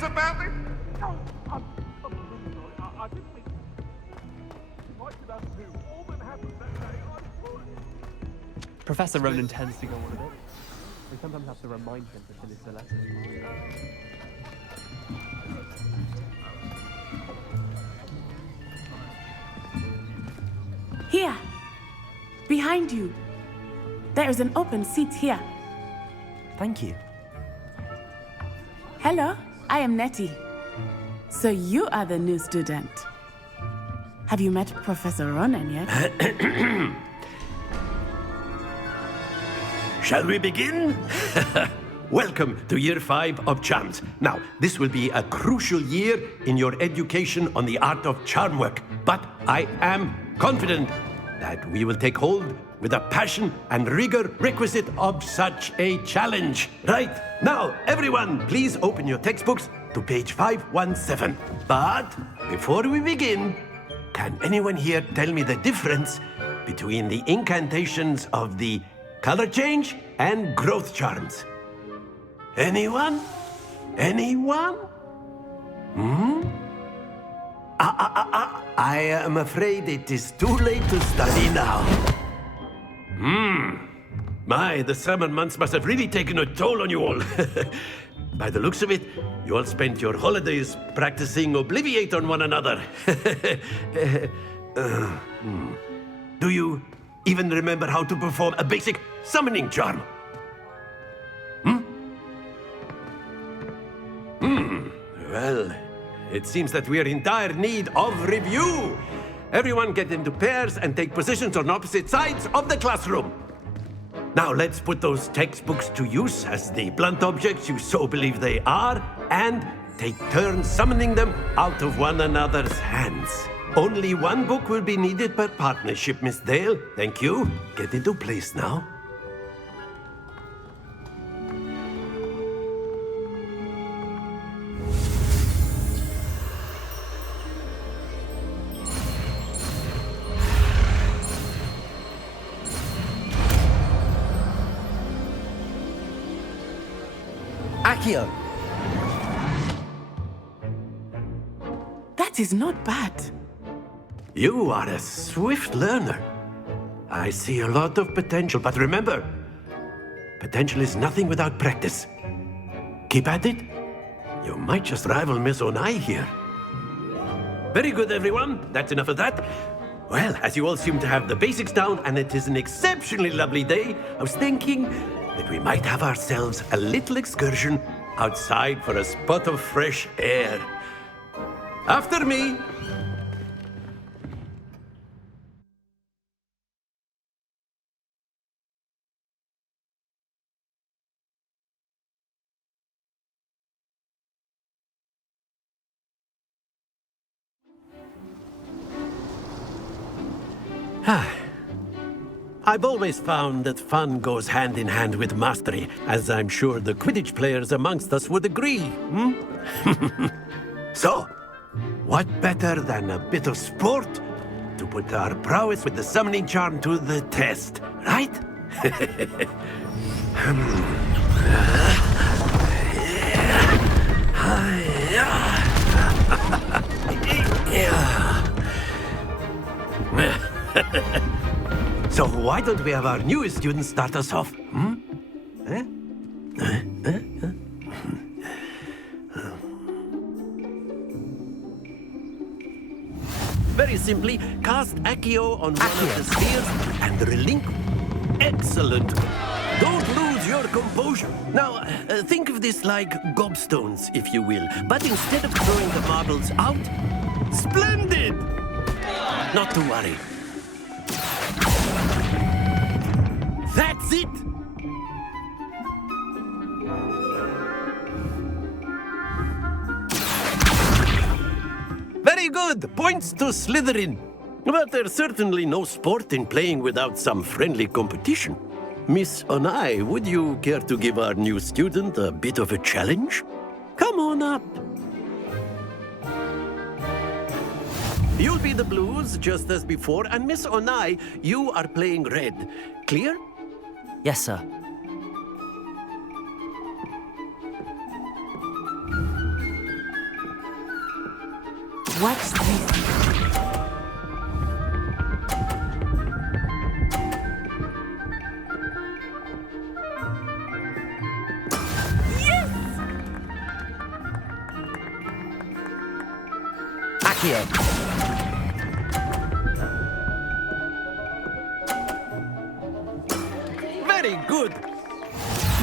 details about it? Oh, I'm really sorry. I didn't mean... Invited us to all that happened that day. I'm sorry. Professor Ronan tends to go on a bit. We sometimes have to remind him to finish the lesson. Here, behind you. There is an open seat here. Thank you. Hello, I am Nettie. So you are the new student. Have you met Professor Ronan yet? Shall we begin? Welcome to Year 5 of Charms. Now, this will be a crucial year in your education on the art of charm work, but I am confident that we will take hold with the passion and rigor requisite of such a challenge. Right, now, everyone, please open your textbooks to page 517. But before we begin, can anyone here tell me the difference between the incantations of the color change and growth charms? Anyone? Anyone? I am afraid it is too late to study now. My, the summer months must have really taken a toll on you all. By the looks of it, you all spent your holidays practicing Obliviate on one another. Do you even remember how to perform a basic summoning charm? Well, it seems that we are in dire need of review. Everyone get into pairs and take positions on opposite sides of the classroom. Now let's put those textbooks to use as the blunt objects you so believe they are, and take turns summoning them out of one another's hands. Only one book will be needed per partnership, Miss Dale. Thank you. Get into place now. Accio! That is not bad. You are a swift learner. I see a lot of potential, but remember, potential is nothing without practice. Keep at it. You might just rival Miss Onai here. Very good, everyone. That's enough of that. Well, as you all seem to have the basics down, and it is an exceptionally lovely day, I was thinking that we might have ourselves a little excursion outside for a spot of fresh air. After me. I've always found that fun goes hand in hand with mastery, as I'm sure the Quidditch players amongst us would agree. So, what better than a bit of sport to put our prowess with the summoning charm to the test, right? So why don't we have our newest student start us off? Very simply, cast Accio on one of the spheres and relinquish. Excellent. Don't lose your composure. Now, think of this like gobstones, if you will. But instead of throwing the marbles out, splendid! Not to worry. That's it! Very good! Points to Slytherin. But there's certainly no sport in playing without some friendly competition. Miss Onai, would you care to give our new student a bit of a challenge? Come on up. You'll be the blues, just as before, and Miss Onai, you are playing red. Clear? Yes, sir. Watch this. Accio. Very good.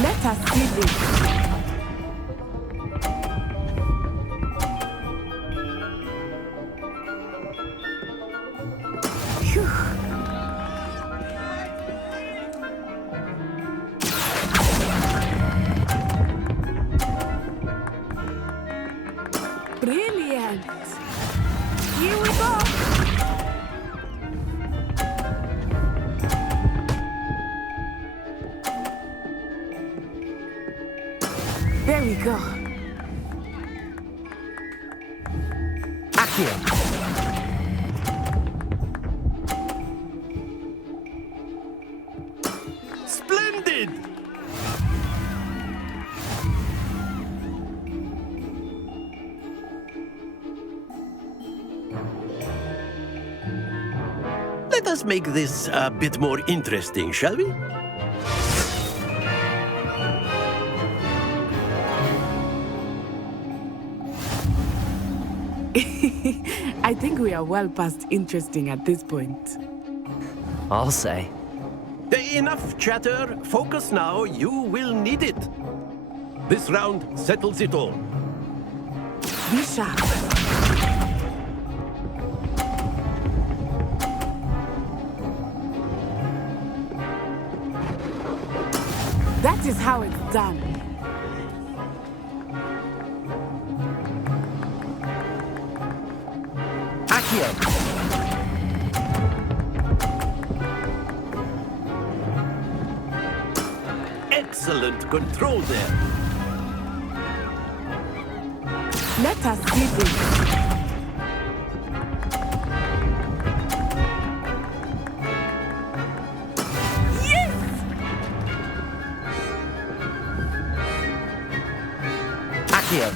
Let us see this. Phew. Brilliant. Here we go. There we go. Accio. Splendid! Let us make this a bit more interesting, shall we? I think we are well past interesting at this point. I'll say. Enough chatter. Focus now. You will need it. This round settles it all. Be sharp. That is how it's done. Accio. Excellent control there. Let us see this. Accio.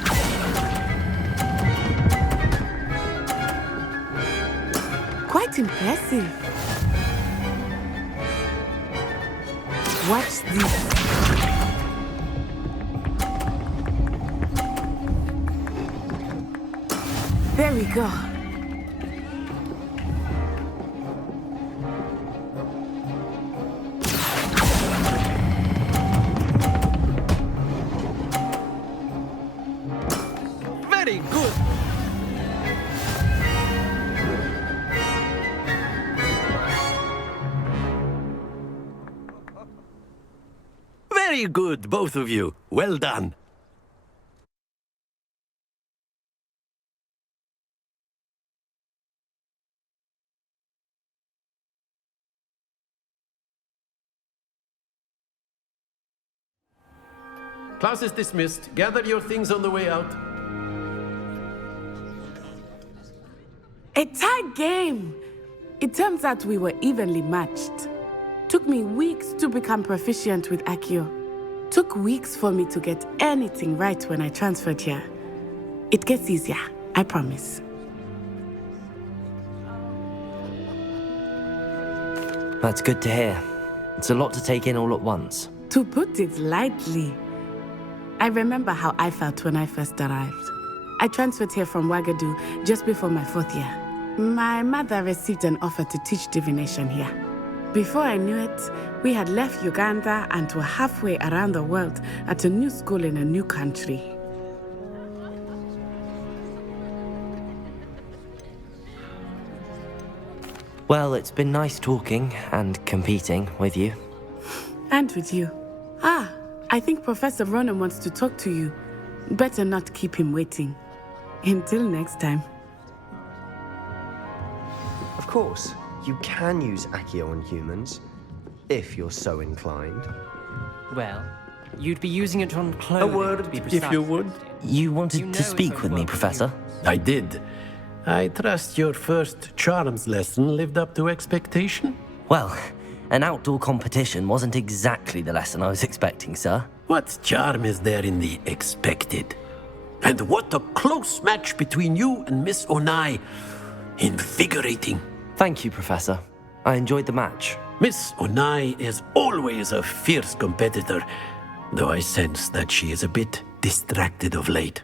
Quite impressive. Watch this. There we go. Very good. Very good, both of you. Well done. Class is dismissed. Gather your things on the way out. A tight game. It turns out we were evenly matched. Took me weeks to become proficient with Accio. Took weeks for me to get anything right when I transferred here. It gets easier, I promise. That's good to hear. It's a lot to take in all at once. To put it lightly, I remember how I felt when I first arrived. I transferred here from Wagadu just before my 4th year. My mother received an offer to teach divination here. Before I knew it, we had left Uganda and were halfway around the world at a new school in a new country. Well, it's been nice talking and competing with you. And with you. I think Professor Ronan wants to talk to you. Better not keep him waiting. Until next time. Of course, you can use Accio on humans, if you're so inclined. Well, you'd be using it on clothing. A word, to be if precise. you would. You wanted You know to it's speak only with me, work for Professor? humans. I did. I trust your first charms lesson lived up to expectation? Well, an outdoor competition wasn't exactly the lesson I was expecting, sir. What charm is there in the expected? And what a close match between you and Miss Onai. Invigorating. Thank you, Professor. I enjoyed the match. Miss Onai is always a fierce competitor, though I sense that she is a bit distracted of late.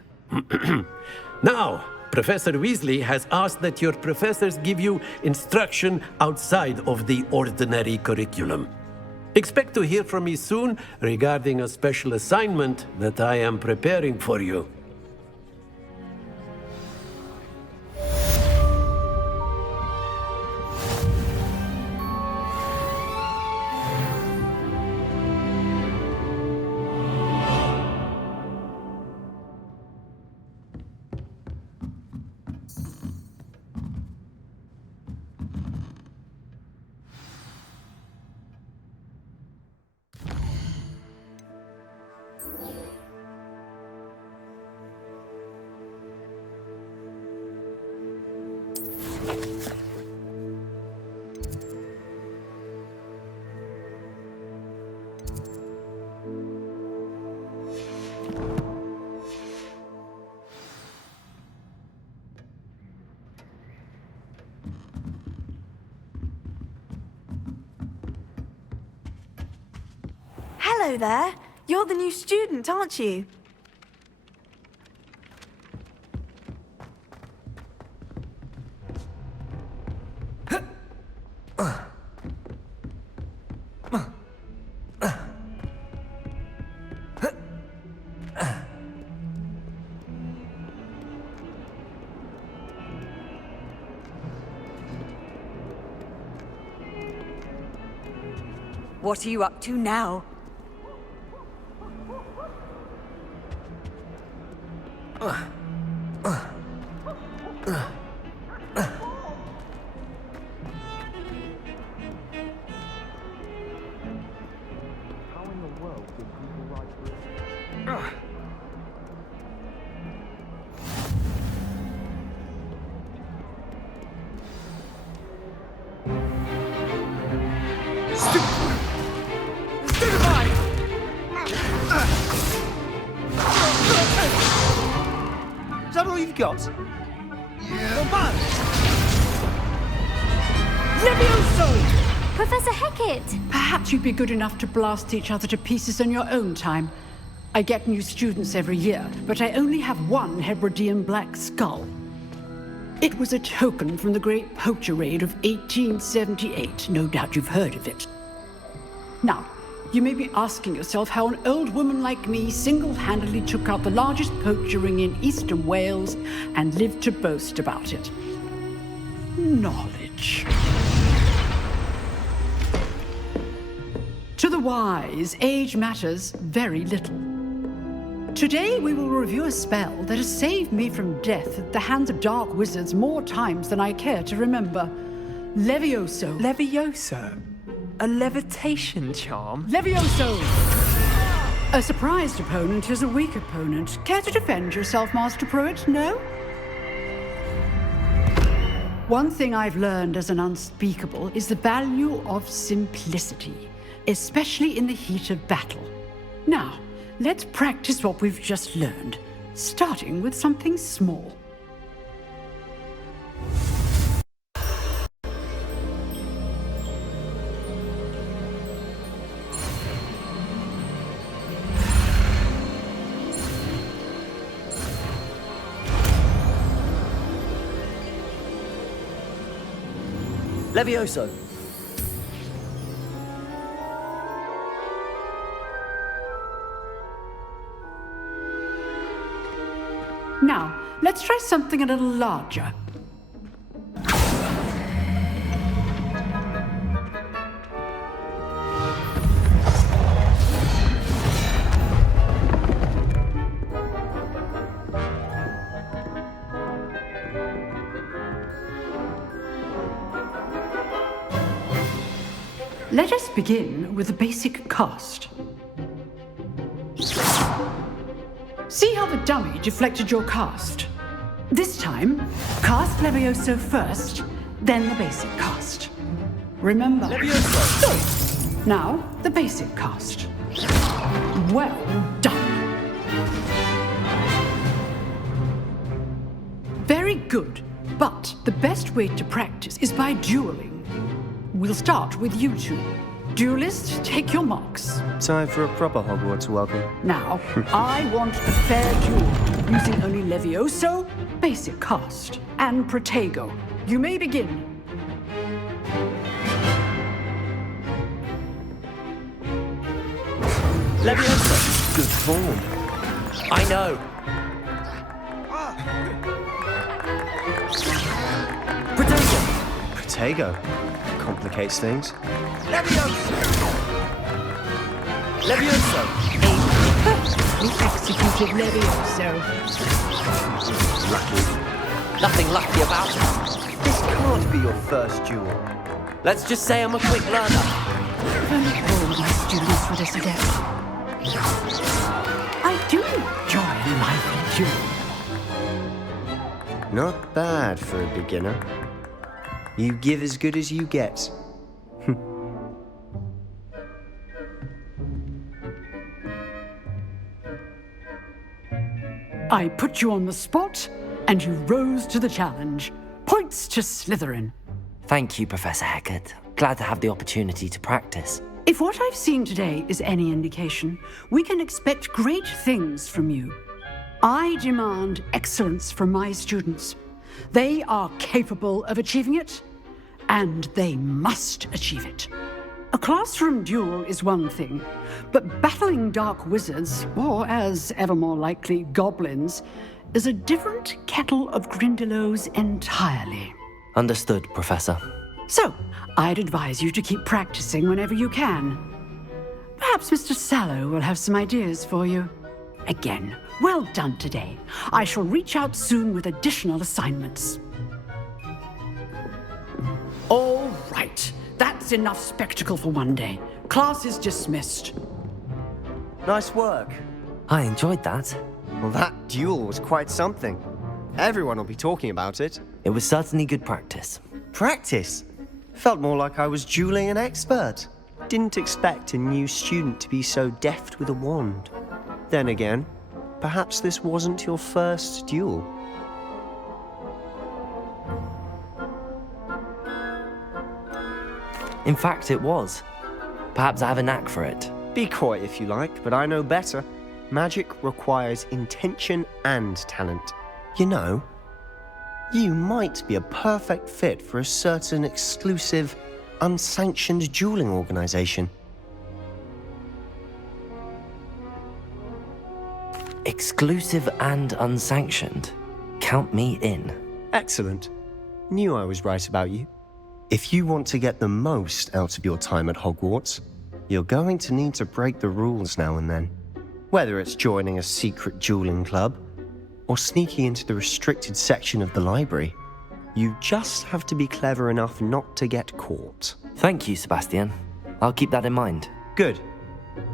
Now, Professor Weasley has asked that your professors give you instruction outside of the ordinary curriculum. Expect to hear from me soon regarding a special assignment that I am preparing for you. Hello there. You're the new student, aren't you? What are you up to now? How in the world did people write this? Is that all you've got? Professor Hecat! Perhaps you'd be good enough to blast each other to pieces on your own time. I get new students every year, but I only have one Hebridean black skull. It was a token from the Great Poacher Raid of 1878. No doubt you've heard of it. Now, you may be asking yourself how an old woman like me single-handedly took out the largest poacher ring in eastern Wales and lived to boast about it. Knowledge. To the wise, age matters very little. Today we will review a spell that has saved me from death at the hands of dark wizards more times than I care to remember. Levioso. Levioso? A levitation charm? Levioso! A surprised opponent is a weak opponent. Care to defend yourself, Master Pruitt? No? One thing I've learned as an unspeakable is the value of simplicity, especially in the heat of battle. Now, let's practice what we've just learned, starting with something small. Levioso. Now, let's try something a little larger. Let us begin with the basic cast. See how the dummy deflected your cast? This time, cast Levioso first, then the basic cast. Remember. Levioso! Now, the basic cast. Well done. Very good. But the best way to practice is by dueling. We'll start with you two. Duelists, take your marks. Time for a proper Hogwarts welcome. Now, I want a fair duel, using only Levioso, basic cast, and Protego. You may begin. Leviosa! Good form. I know. Protego! Protego. Complicates things. Leviosa! Leviosa! We executed Levioso. Lucky. Nothing lucky about it. This can't be your first duel. Let's just say I'm a quick learner. If only all my students were this adept. I do enjoy a lively duel. Not bad for a beginner. You give as good as you get. I put you on the spot, and you rose to the challenge. Points to Slytherin. Thank you, Professor Hecat. Glad to have the opportunity to practice. If what I've seen today is any indication, we can expect great things from you. I demand excellence from my students. They are capable of achieving it, and they must achieve it. A classroom duel is one thing, but battling dark wizards, or as ever more likely, goblins, is a different kettle of Grindylows entirely. Understood, Professor. So, I'd advise you to keep practicing whenever you can. Perhaps Mr. Sallow will have some ideas for you. Again, well done today. I shall reach out soon with additional assignments. All right. That's enough spectacle for one day. Class is dismissed. Nice work. I enjoyed that. Well, that duel was quite something. Everyone will be talking about it. It was certainly good practice. Practice? Felt more like I was dueling an expert. Didn't expect a new student to be so deft with a wand. Then again, perhaps this wasn't your first duel. In fact, it was. Perhaps I have a knack for it. Be coy if you like, but I know better. Magic requires intention and talent. You know, you might be a perfect fit for a certain exclusive, unsanctioned dueling organization. Exclusive and unsanctioned. Count me in. Excellent. Knew I was right about you. If you want to get the most out of your time at Hogwarts, you're going to need to break the rules now and then. Whether it's joining a secret dueling club, or sneaking into the restricted section of the library, you just have to be clever enough not to get caught. Thank you, Sebastian. I'll keep that in mind. Good.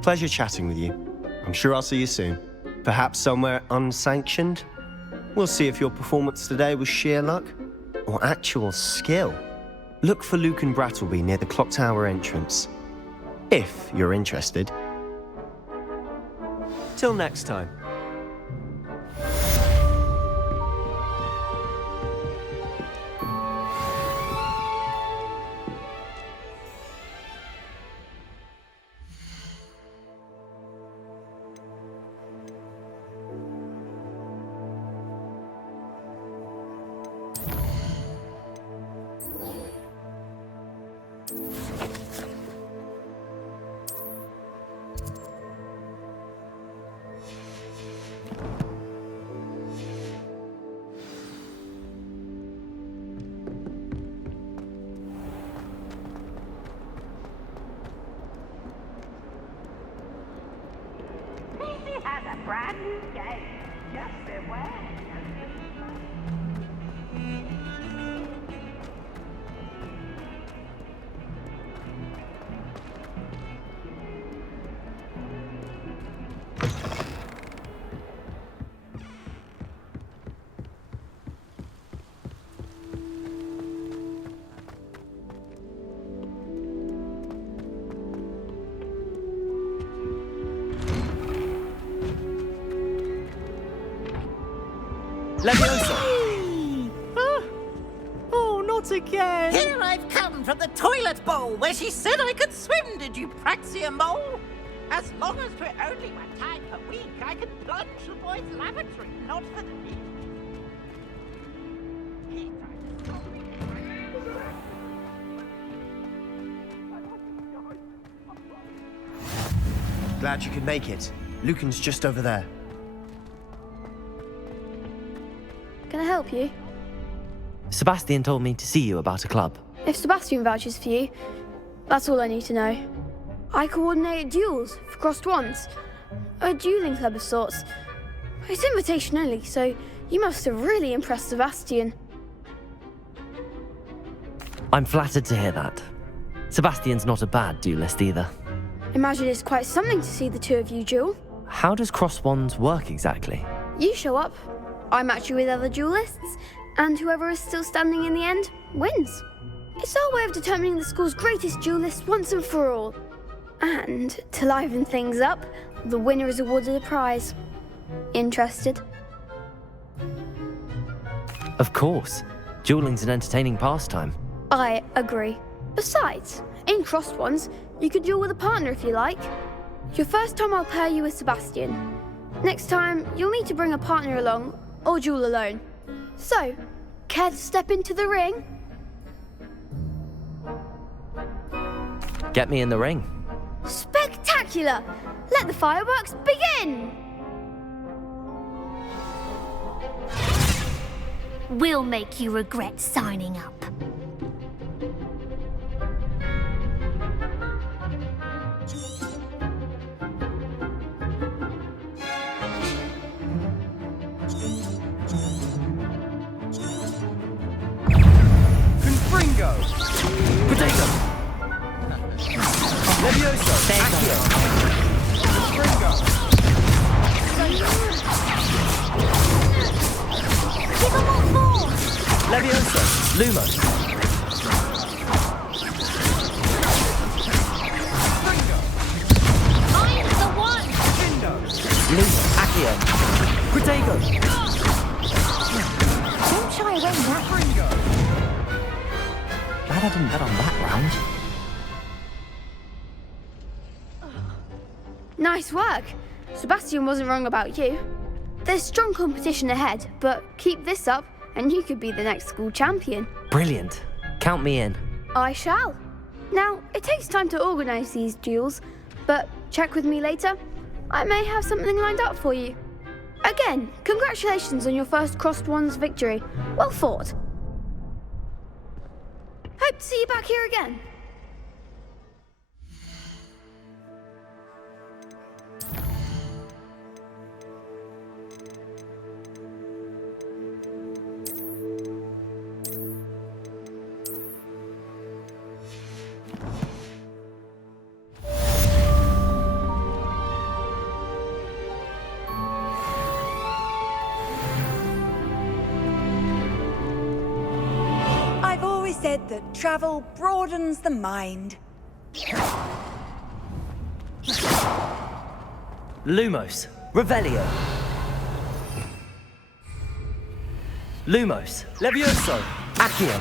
Pleasure chatting with you. I'm sure I'll see you soon. Perhaps somewhere unsanctioned? We'll see if your performance today was sheer luck, or actual skill. Look for Luke and Brattleby near the clock tower entrance, if you're interested. Till next time. Brand new game. Yes, it will. Leviosa! not again! Here I've come from the toilet bowl where she said I could swim, did you praxia mole? As long as 'twere only 1 time per week, I could plunge the boy's lavatory, not for the week. He tried to stop me. Glad you could make it. Lucan's just over there. Can I help you? Sebastian told me to see you about a club. If Sebastian vouches for you, that's all I need to know. I coordinate duels for crossed wands. A dueling club of sorts. It's invitation only, so you must have really impressed Sebastian. I'm flattered to hear that. Sebastian's not a bad duelist either. Imagine it's quite something to see the two of you duel. How does cross wands work exactly? You show up, I match you with other duelists, and whoever is still standing in the end wins. It's our way of determining the school's greatest duelist once and for all. And to liven things up, the winner is awarded a prize. Interested? Of course. Dueling's an entertaining pastime. I agree. Besides, in crossed ones, you could duel with a partner if you like. Your first time I'll pair you with Sebastian. Next time, you'll need to bring a partner along, or duel alone. So, care to step into the ring? Get me in the ring. Spectacular! Let the fireworks begin! We'll make you regret signing up. Confringo! Potato! Levioso! Accio! Confringo! Give 'em all force! Levioso! Lumos! I'm the one! Lumos! Accio! Protego! Don't shy away now. Glad I didn't bet on that round. Nice work. Sebastian wasn't wrong about you. There's strong competition ahead, but keep this up and you could be the next school champion. Brilliant. Count me in. I shall. Now, it takes time to organise these duels, but check with me later. I may have something lined up for you. Again, congratulations on your first crossed wands victory. Well fought. Hope to see you back here again. I've always said that travel broadens the mind. Lumos! Revelio! Lumos! Levioso! Accio!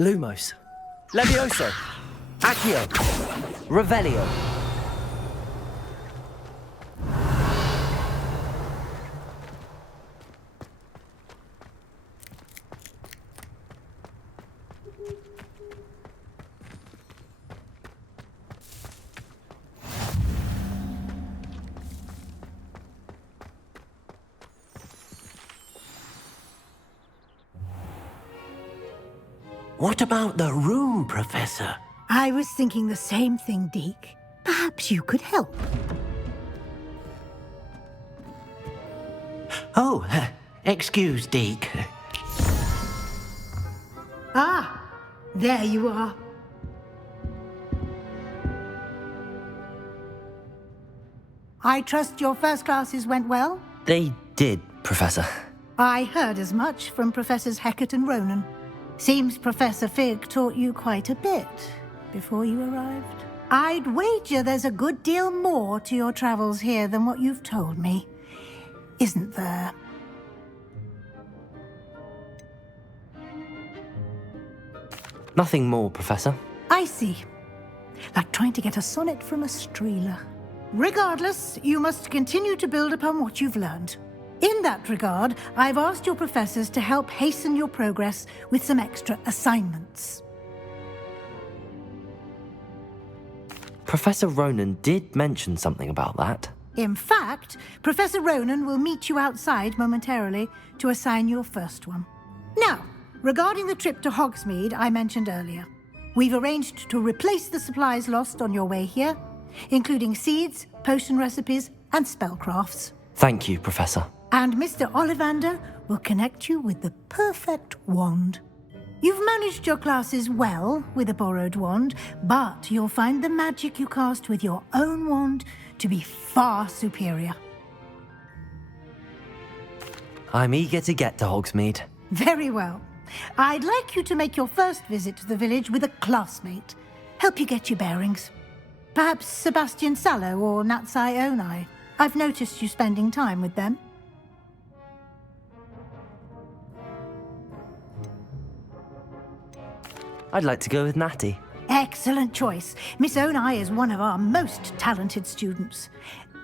Lumos. Levioso. Accio. Revelio. What about the room, Professor? I was thinking the same thing, Deke. Perhaps you could help. Oh, excuse, Deke. Ah, there you are. I trust your first classes went well? They did, Professor. I heard as much from Professors Hecat and Ronan. Seems Professor Fig taught you quite a bit before you arrived. I'd wager there's a good deal more to your travels here than what you've told me, isn't there? Nothing more, Professor. I see. Like trying to get a sonnet from a streeler. Regardless, you must continue to build upon what you've learned. In that regard, I've asked your professors to help hasten your progress with some extra assignments. Professor Ronan did mention something about that. In fact, Professor Ronan will meet you outside momentarily to assign your first one. Now, regarding the trip to Hogsmeade I mentioned earlier, we've arranged to replace the supplies lost on your way here, including seeds, potion recipes, and spellcrafts. Thank you, Professor. And Mr. Ollivander will connect you with the perfect wand. You've managed your classes well with a borrowed wand, but you'll find the magic you cast with your own wand to be far superior. I'm eager to get to Hogsmeade. Very well. I'd like you to make your first visit to the village with a classmate. Help you get your bearings. Perhaps Sebastian Sallow or Natsai Onai. I've noticed you spending time with them. I'd like to go with Natty. Excellent choice. Miss Onai is one of our most talented students.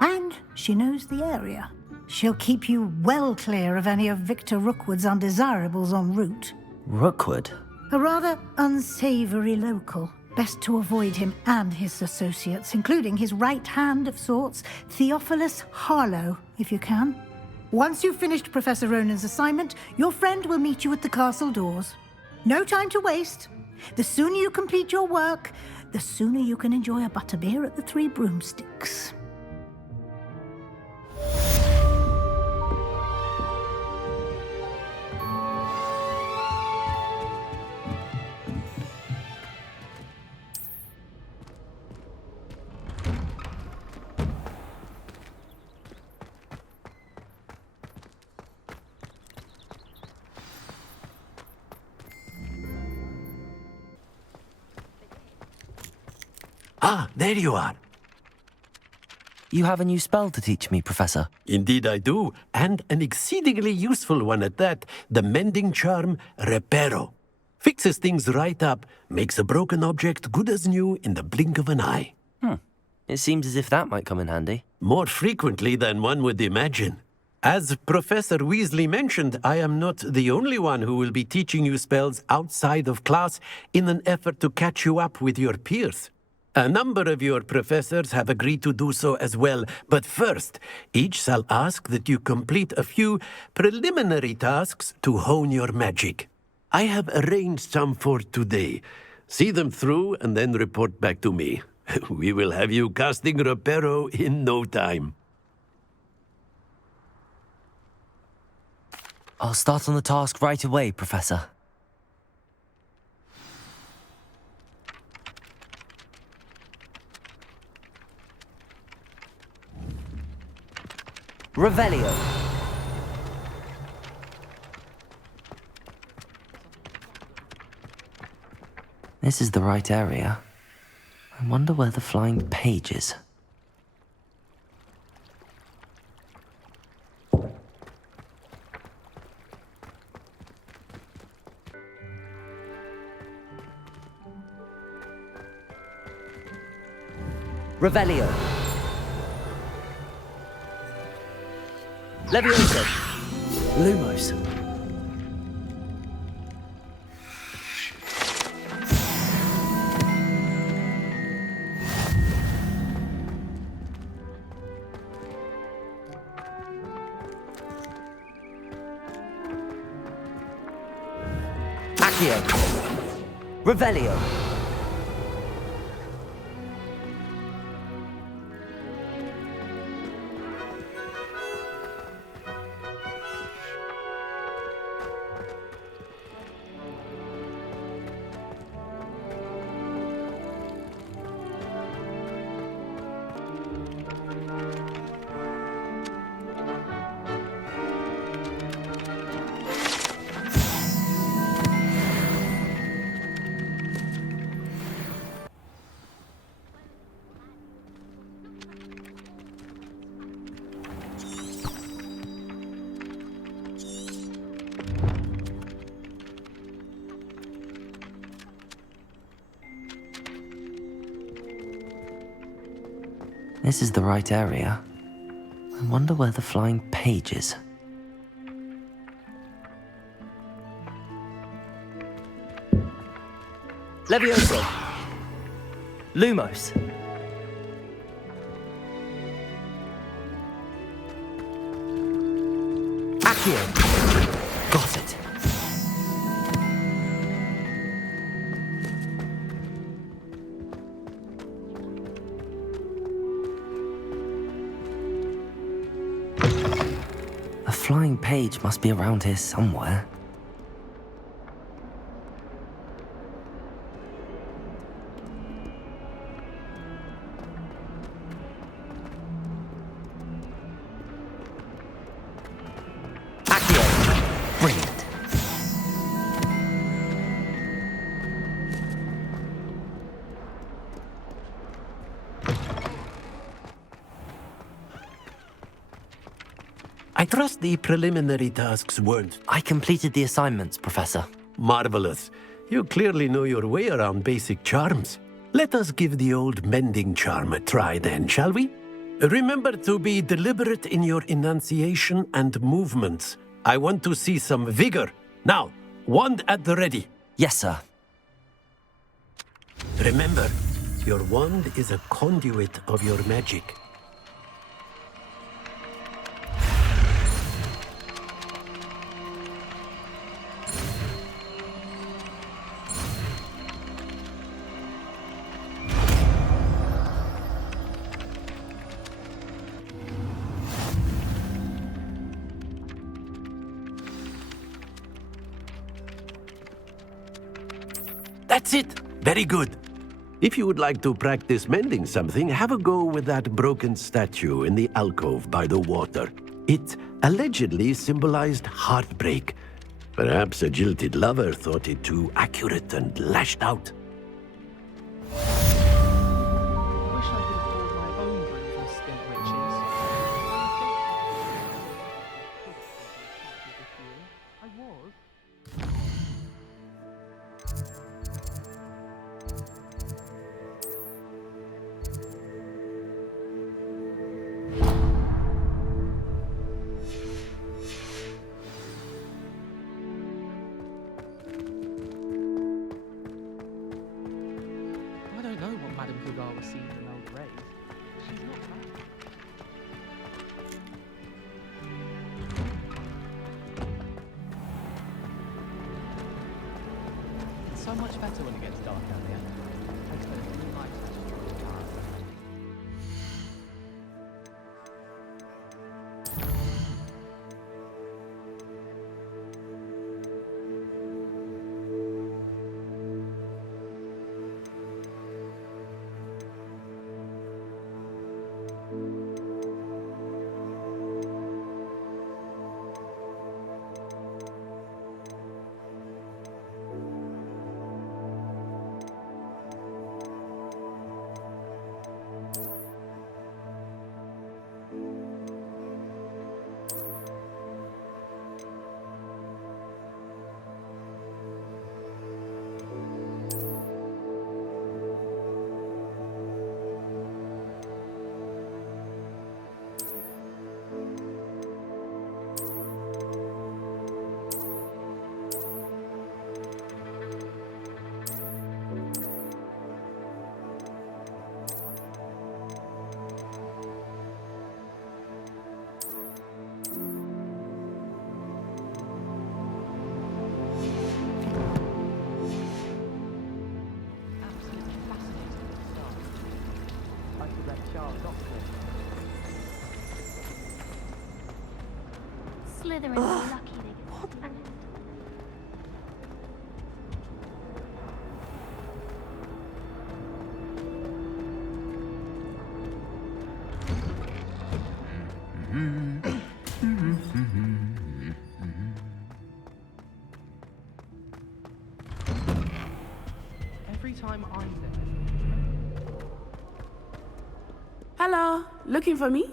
And she knows the area. She'll keep you well clear of any of Victor Rookwood's undesirables en route. Rookwood? A rather unsavory local. Best to avoid him and his associates, including his right hand of sorts, Theophilus Harlow, if you can. Once you've finished Professor Ronan's assignment, your friend will meet you at the castle doors. No time to waste. The sooner you complete your work, the sooner you can enjoy a butterbeer at the Three Broomsticks. Ah, there you are. You have a new spell to teach me, Professor. Indeed I do, and an exceedingly useful one at that. The mending charm, Reparo. Fixes things right up, makes a broken object good as new in the blink of an eye. It seems as if that might come in handy. More frequently than one would imagine. As Professor Weasley mentioned, I am not the only one who will be teaching you spells outside of class in an effort to catch you up with your peers. A number of your professors have agreed to do so as well, but first, each shall ask that you complete a few preliminary tasks to hone your magic. I have arranged some for today. See them through and then report back to me. We will have you casting Reparo in no time. I'll start on the task right away, Professor. Revelio. This is the right area. I wonder where the flying page is. Revelio. Levioso. Lumos. Accio. Revelio. This is the right area. I wonder where the flying page is. Levioso. Lumos. Accio. Got it. A flying page must be around here somewhere. Brilliant. I trust the preliminary tasks weren't... I completed the assignments, Professor. Marvelous. You clearly know your way around basic charms. Let us give the old mending charm a try then, shall we? Remember to be deliberate in your enunciation and movements. I want to see some vigor. Now, wand at the ready. Yes, sir. Remember, your wand is a conduit of your magic. That's it! Very good. If you would like to practice mending something, have a go with that broken statue in the alcove by the water. It allegedly symbolized heartbreak. Perhaps a jilted lover thought it too accurate and lashed out. Wish I could afford my own brew for skint witches. I was. I don't know what Madame Cougar was seeing in old Ray. She's not bad. It's so much better when it gets dark down here. I spend a few nights just drawing cards. that sharp doctor. Slytherin's lucky they get Every time I'm there. Hello, looking for me?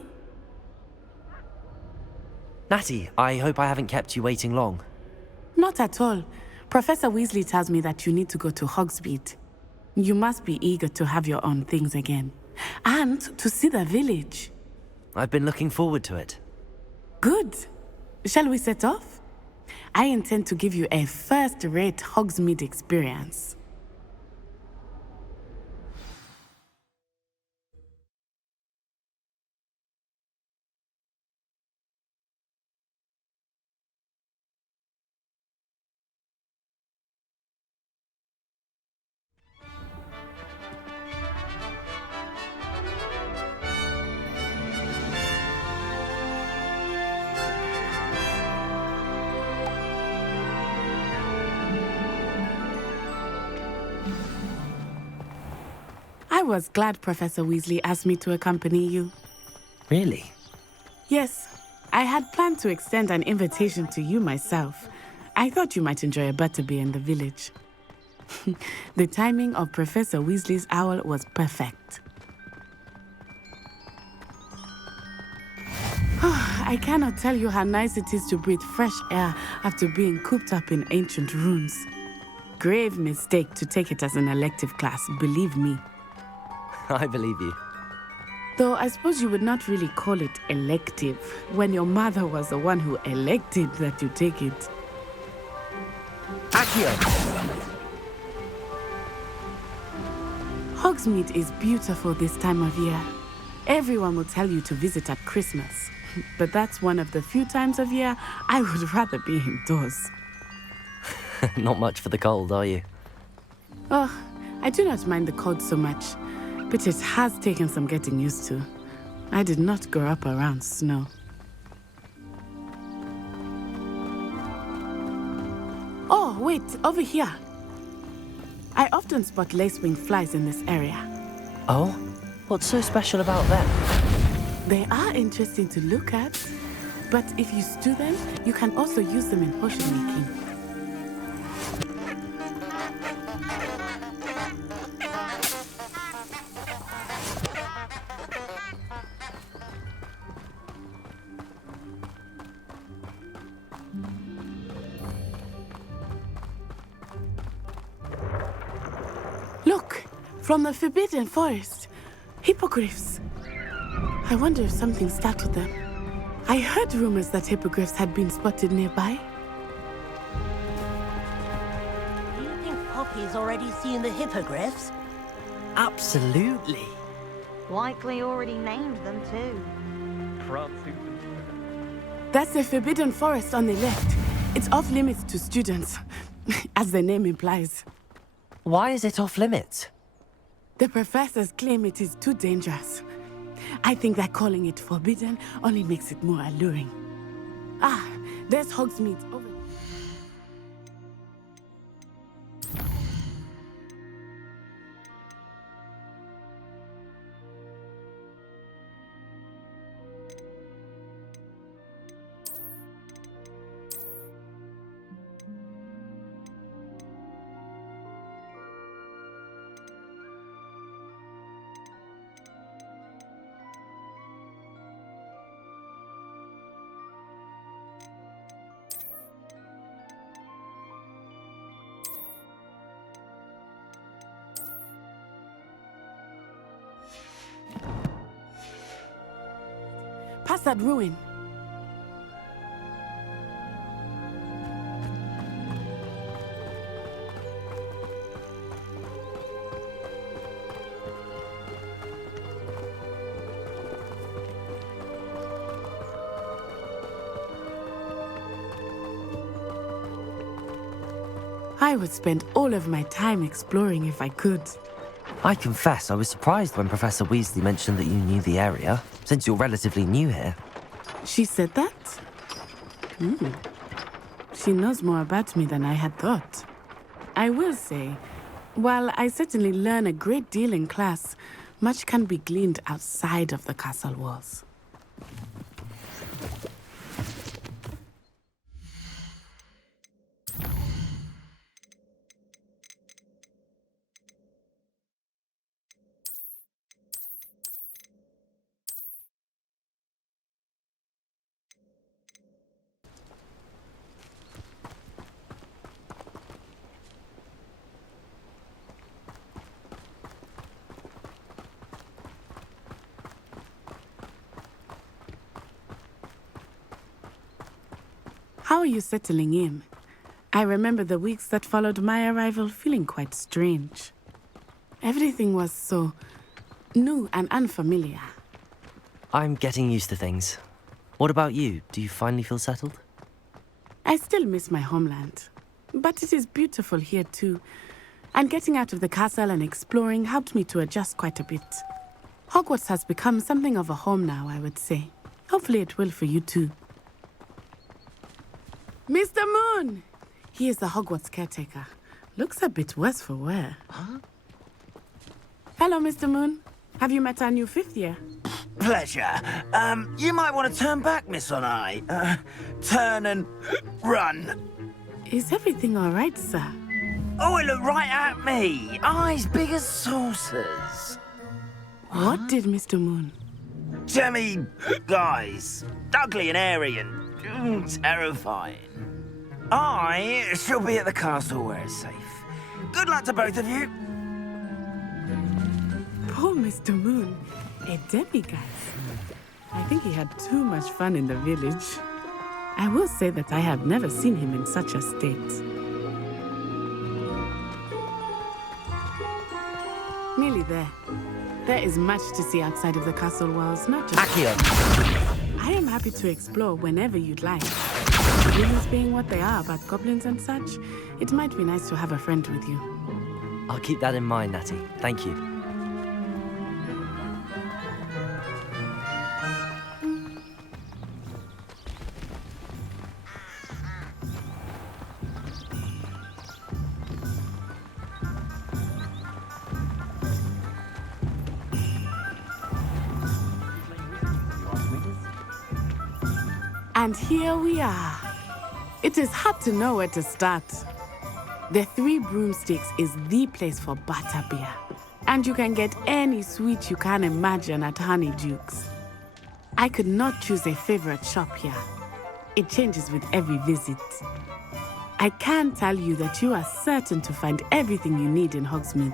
Natty, I hope I haven't kept you waiting long. Not at all. Professor Weasley tells me that you need to go to Hogsmeade. You must be eager to have your own things again. And to see the village. I've been looking forward to it. Good. Shall we set off? I intend to give you a first-rate Hogsmeade experience. I was glad Professor Weasley asked me to accompany you. Really? Yes, I had planned to extend an invitation to you myself. I thought you might enjoy a butterbeer in the village. The timing of Professor Weasley's owl was perfect. I cannot tell you how nice it is to breathe fresh air after being cooped up in ancient ruins. Grave mistake to take it as an elective class, believe me. I believe you. Though I suppose you would not really call it elective when your mother was the one who elected that you take it. Accio! Hogsmeade is beautiful this time of year. Everyone will tell you to visit at Christmas. But that's one of the few times of year I would rather be indoors. Not much for the cold, are you? Oh, I do not mind the cold so much. But it has taken some getting used to. I did not grow up around snow. Oh, wait, over here. I often spot lacewing flies in this area. Oh? What's so special about them? They are interesting to look at. But if you stew them, you can also use them in potion making. Look, from the Forbidden Forest. Hippogriffs. I wonder if something startled them. I heard rumors that hippogriffs had been spotted nearby. Do you think Poppy's already seen the hippogriffs? Absolutely. Likely already named them too. That's the Forbidden Forest on the left. It's off limits to students, as the name implies. Why is it off limits? The professors claim it is too dangerous. I think that calling it forbidden only makes it more alluring. Ah, there's Hogsmeade over there. Past that ruin. I would spend all of my time exploring if I could. I confess I was surprised when Professor Weasley mentioned that you knew the area, since you're relatively new here. She said that? She knows more about me than I had thought. I will say, while I certainly learn a great deal in class, much can be gleaned outside of the castle walls. How are you settling in? I remember the weeks that followed my arrival feeling quite strange. Everything was so new and unfamiliar. I'm getting used to things. What about you? Do you finally feel settled? I still miss my homeland, but it is beautiful here too. And getting out of the castle and exploring helped me to adjust quite a bit. Hogwarts has become something of a home now, I would say. Hopefully it will for you too. Mr. Moon! He is the Hogwarts caretaker. Looks a bit worse for wear. Huh? Hello, Mr. Moon. Have you met our new 5th year? Pleasure. You might want to turn back, Miss On-Eye. Turn and run. Is everything all right, sir? Oh, it looked right at me. Eyes big as saucers. What did Mr. Moon? Demi guys. Ugly and airy and terrifying. I shall be at the castle where it's safe. Good luck to both of you. Poor Mr. Moon. A demiguise. I think he had too much fun in the village. I will say that I have never seen him in such a state. Nearly there. There is much to see outside of the castle walls, not just... Accio! I am happy to explore whenever you'd like. Rumors being what they are about goblins and such, it might be nice to have a friend with you. I'll keep that in mind, Natty. Thank you. And here we are. It is hard to know where to start. The Three Broomsticks is the place for butterbeer. And you can get any sweet you can imagine at Honeydukes. I could not choose a favorite shop here. It changes with every visit. I can tell you that you are certain to find everything you need in Hogsmeade.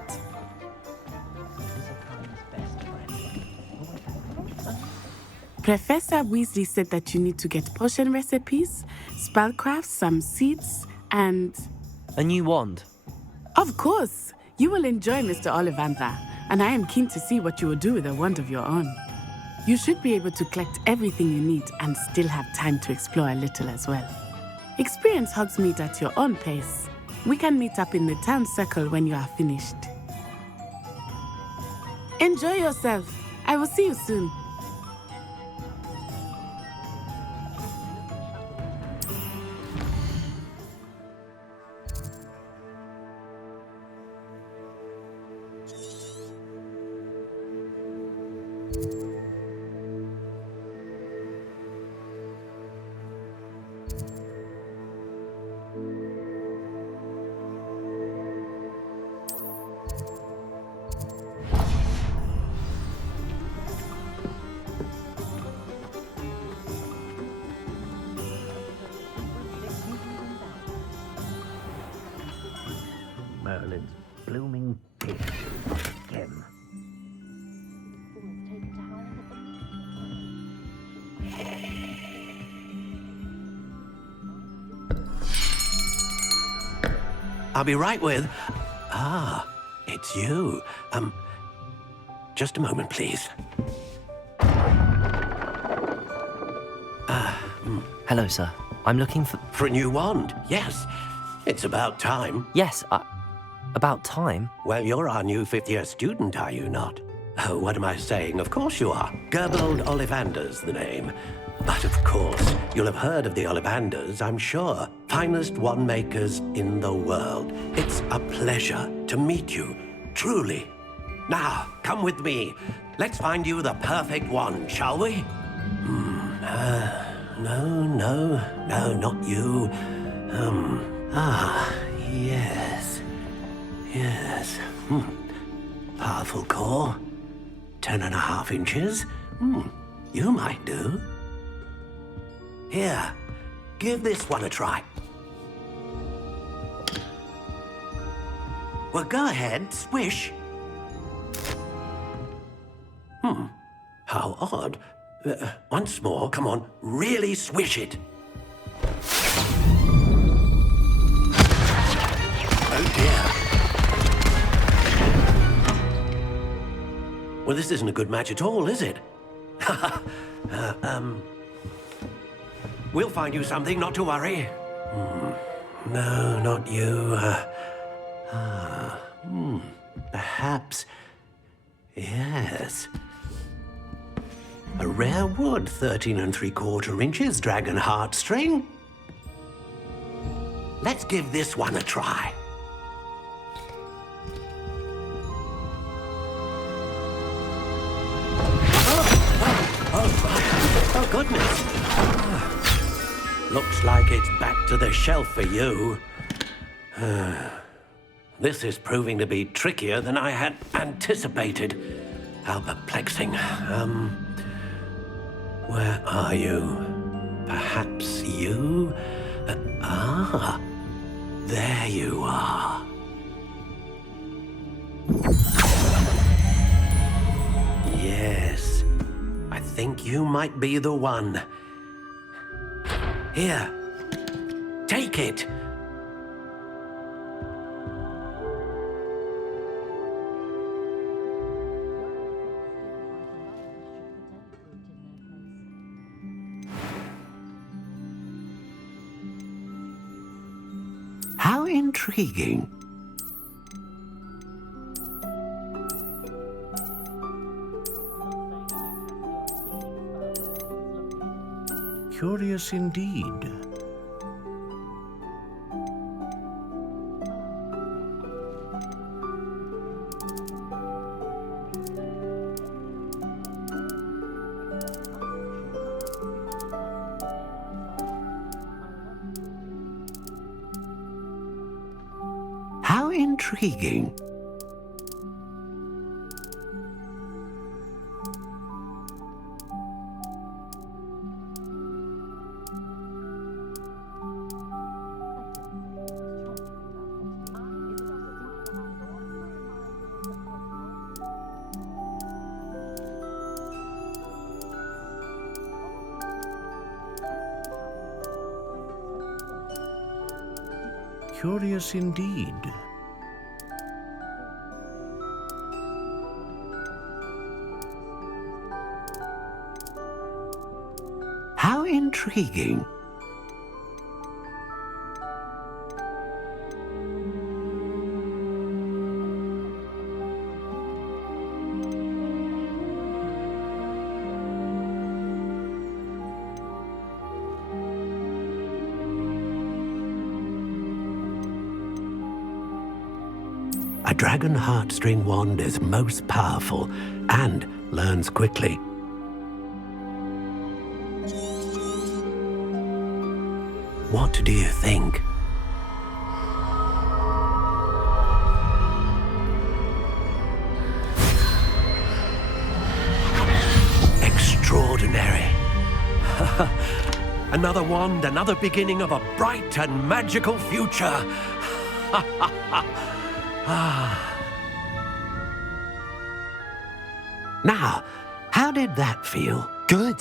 Professor Weasley said that you need to get potion recipes, spellcraft, some seeds, and... A new wand? Of course! You will enjoy Mr. Ollivandra, and I am keen to see what you will do with a wand of your own. You should be able to collect everything you need and still have time to explore a little as well. Experience Hogsmeade at your own pace. We can meet up in the town circle when you are finished. Enjoy yourself. I will see you soon. Merlin's blooming pig. Him. I'll be right with... Ah, it's you. Just a moment, please. Hello, sir. I'm looking for... For a new wand, yes. It's about time. Yes, About time. Well, you're our new fifth-year student, are you not? Oh, what am I saying? Of course you are. Gerbold Ollivander's the name. But of course, you'll have heard of the Ollivanders, I'm sure. Finest wand makers in the world. It's a pleasure to meet you, truly. Now, come with me. Let's find you the perfect wand, shall we? No, not you. Yes. Powerful core. 10.5 inches. You might do. Here, give this one a try. Well, go ahead, swish. How odd. Once more, come on, really swish it. Oh dear. Well, this isn't a good match at all, is it? We'll find you something, not to worry. No, not you. Perhaps. Yes. A rare wood, 13 3/4 inches, dragon heartstring. Let's give this one a try. Oh, goodness. Looks like it's back to the shelf for you. This is proving to be trickier than I had anticipated. How perplexing. Where are you? Perhaps you? There you are. Yes, I think you might be the one. Here, take it. How intriguing. Curious indeed. How intriguing. Curious indeed. How intriguing. A dragon heartstring wand is most powerful and learns quickly. What do you think? Extraordinary. Another wand, another beginning of a bright and magical future. Now, how did that feel? Good.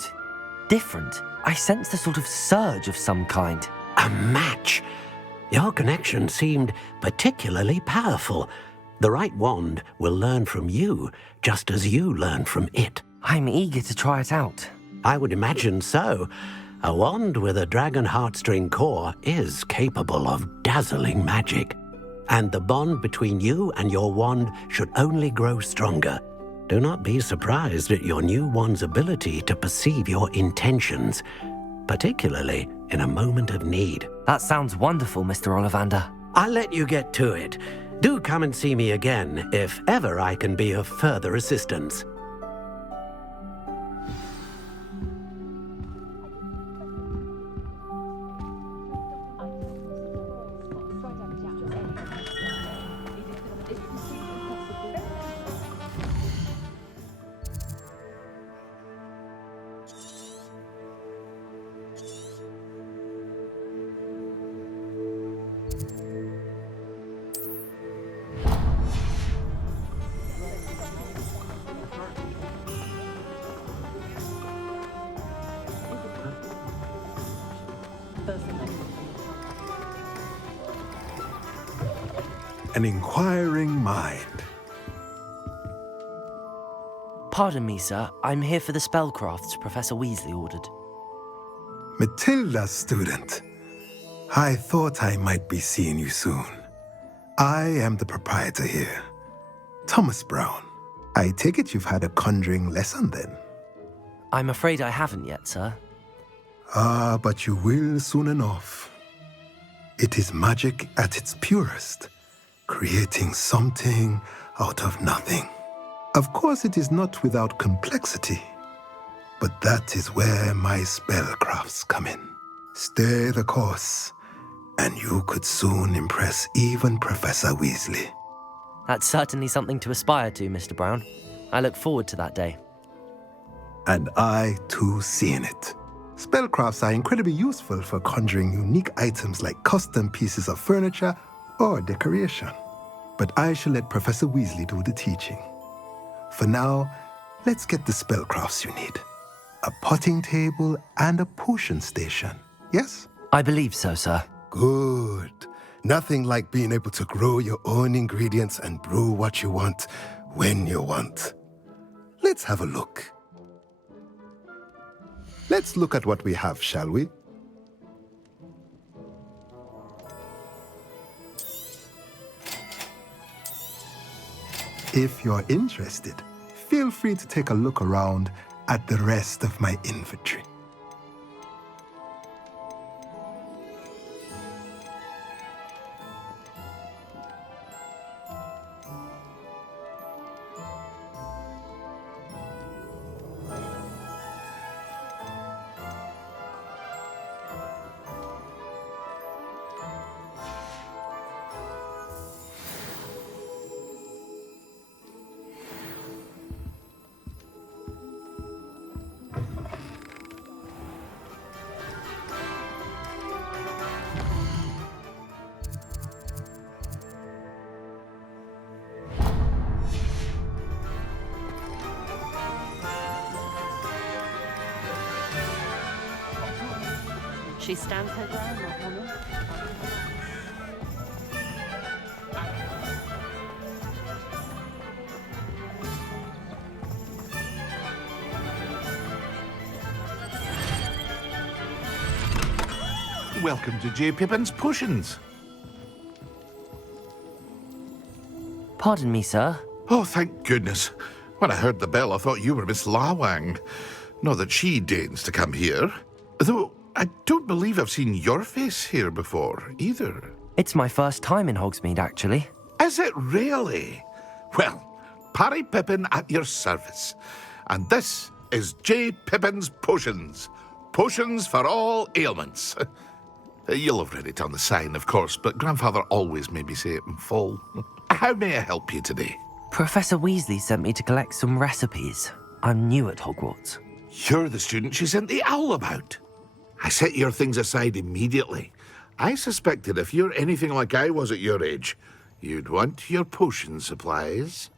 Different. I sensed a sort of surge of some kind. A match. Your connection seemed particularly powerful. The right wand will learn from you, just as you learn from it. I'm eager to try it out. I would imagine so. A wand with a dragon heartstring core is capable of dazzling magic. and the bond between you and your wand should only grow stronger. Do not be surprised at your new wand's ability to perceive your intentions, particularly in a moment of need. That sounds wonderful, Mr. Ollivander. I'll let you get to it. Do come and see me again if ever I can be of further assistance. An inquiring mind. Pardon me, sir. I'm here for the spellcrafts Professor Weasley ordered. Matilda's student. I thought I might be seeing you soon. I am the proprietor here, Thomas Brown. I take it you've had a conjuring lesson then? I'm afraid I haven't yet, sir. Ah, but you will soon enough. It is magic at its purest, creating something out of nothing. Of course, it is not without complexity, but that is where my spellcrafts come in. Stay the course, and you could soon impress even Professor Weasley. That's certainly something to aspire to, Mr. Brown. I look forward to that day. And I, too, seeing it. Spellcrafts are incredibly useful for conjuring unique items like custom pieces of furniture or decoration. But I shall let Professor Weasley do the teaching. For now, let's get the spellcrafts you need. A potting table and a potion station, yes? I believe so, sir. Good. Nothing like being able to grow your own ingredients and brew what you want when you want. Let's have a look. Let's look at what we have, shall we? If you're interested, feel free to take a look around at the rest of my inventory. She stands her ground, that woman. Welcome to J. Pippin's Potions. Pardon me, sir. Oh, thank goodness. When I heard the bell, I thought you were Miss Lawang. Not that she deigns to come here. Though I don't believe I've seen your face here before, either. It's my first time in Hogsmeade, actually. Is it really? Well, Parry Pippin at your service. And this is J. Pippin's Potions. Potions for all ailments. You'll have read it on the sign, of course, but Grandfather always made me say it in full. How may I help you today? Professor Weasley sent me to collect some recipes. I'm new at Hogwarts. You're the student she sent the owl about. I set your things aside immediately. I suspected if you're anything like I was at your age, you'd want your potion supplies.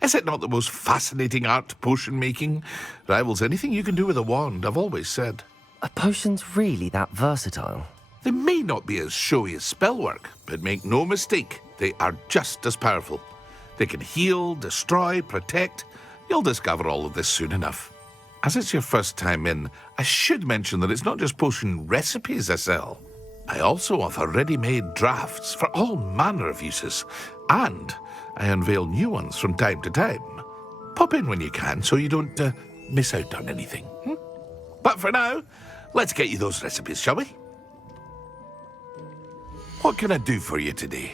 Is it not the most fascinating art, potion making? Rivals anything you can do with a wand, I've always said. Are potions really that versatile? They may not be as showy as spellwork, but make no mistake, they are just as powerful. They can heal, destroy, protect. You'll discover all of this soon enough. As it's your first time in, I should mention that it's not just potion recipes I sell. I also offer ready-made drafts for all manner of uses, and I unveil new ones from time to time. Pop in when you can so you don't miss out on anything. But for now, let's get you those recipes, shall we? What can I do for you today?